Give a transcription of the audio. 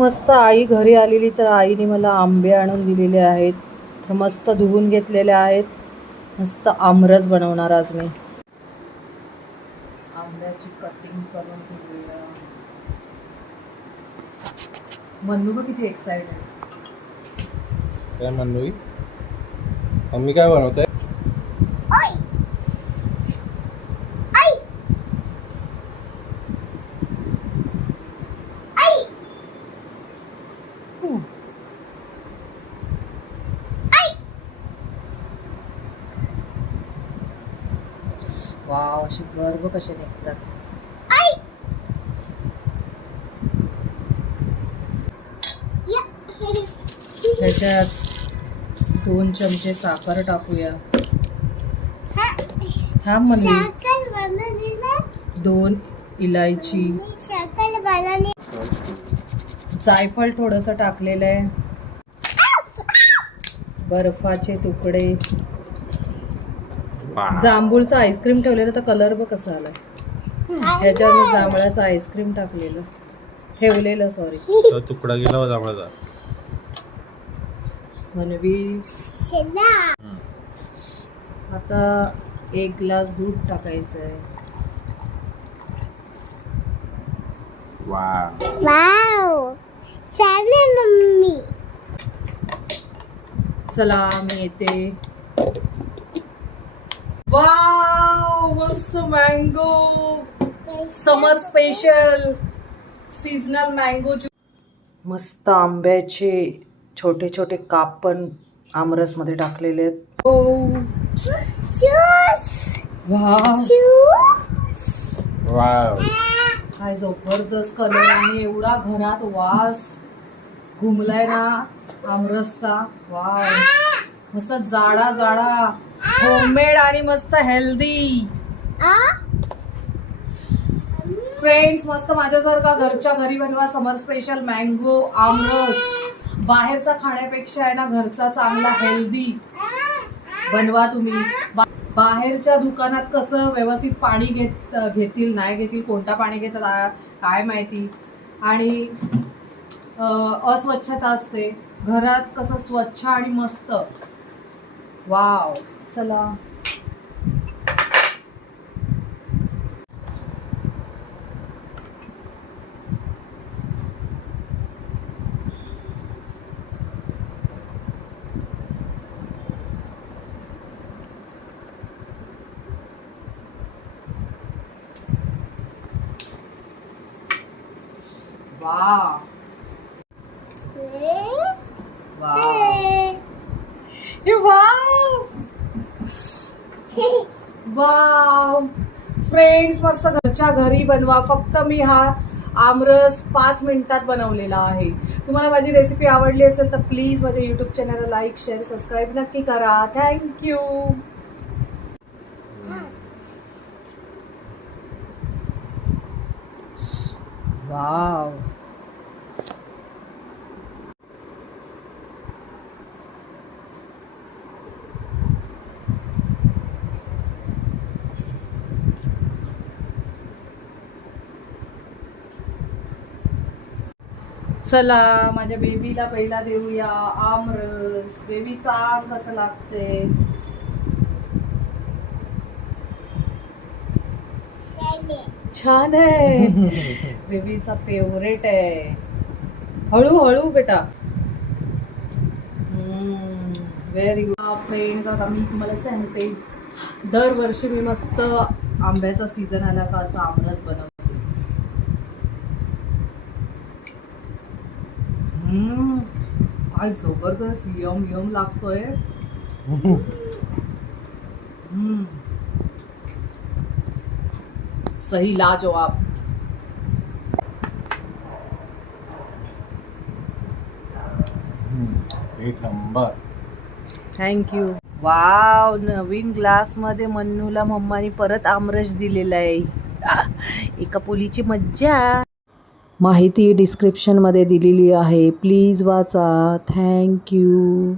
मस्त आई घरी आलेली तर आईने मला आंबे आणून दिलेले आहेत. तर मस्त धुवून घेतलेले आहेत. मस्त आमरस बनवणार आज मी. आंब्याची कटिंग करून घेऊया. मन्नू बघ किती एक्साइटेड. काय मन्नू? मम्मी काय बनवते? वाव, असे गर्भ कसे निघतात. ह्याच्यात 2 चमचे साखर टाकूया. थांब म्हणून 2 इलायची, जायफळ थोडंसं टाकलेलं आहे, बर्फाचे तुकडे, जांभूळचं आईस्क्रीम ठेवलेलं तर कलर बघ कसा आलाय. ह्याच्यावर मी जांभळाचं आईस्क्रीम टाकलेलं ठेवलेलं सॉरी तुकडा गेला हो जांभळाचा. म्हणवी आता 1 ग्लास दूध टाकायचं आहे. वाव, चालेल मम्मी. चला मी येते. वाव, मस्त मँगो, समर स्पेशल सीजनल मँगो. मस्त आंब्याचे छोटे छोटे काप पण आमरस मध्ये टाकलेले आहेत. वाव, काय जबरदस्त कलर आणि एवढा घरात वास घुमलाय ना आमरसचा. वाव, मस्त जाडा जाडा होममेड आणि मस्त हेल्दी. फ्रेंड्स, मस्त माझ्यासारखा घरच्या घरी बनवा समर स्पेशल मँगो आमरस. बाहेरचा खाण्यापेक्षा आहे ना घरचा चांगला हेल्दी बनवा तुम्ही. बाहेरच्या दुकानात कसं व्यवस्थित पाणी घेतील नाही घेतील, कोणता पाणी घेतात काय माहिती, आणि अस्वच्छता असते. घरात कसं स्वच्छ आणि मस्त. वाव, चला. Wow wow wow. फ्रेंड्स, मस्त घरच्या घरी बनवा. फक्त मी हा आमरस 5 मिनिटात बनवलेला आहे. तुम्हाला माझी रेसिपी आवडली असेल तर प्लीज माझ्या यूट्यूब चॅनलला लाईक, शेअर, सबस्क्राईब नक्की करा. थँक्यू. वाव, चला माझ्या बेबीला पहिला देऊया आमरस. बेबी सांग कसं लागते. छान आहे. बेबीचा फेवरेट आहे. हळूहळू बेटा. Very good. फ्रेंड्स, आता मी तुम्हाला सांगते, दरवर्षी मी मस्त आंब्याचा सीझन आला का असा आमरस बनवते. काय जबरदस्त यम यम लागतोय. सही लाजवाब. एक नंबर. थँक्यू. वाव, नवीन ग्लास मध्ये मन्नूला मम्मानी परत आमरस दिलेला आहे. एका पोलीची मज्जा. माहिती डिस्क्रिप्शनमध्ये दिलेली आहे, प्लीज वाचा. थँक्यू.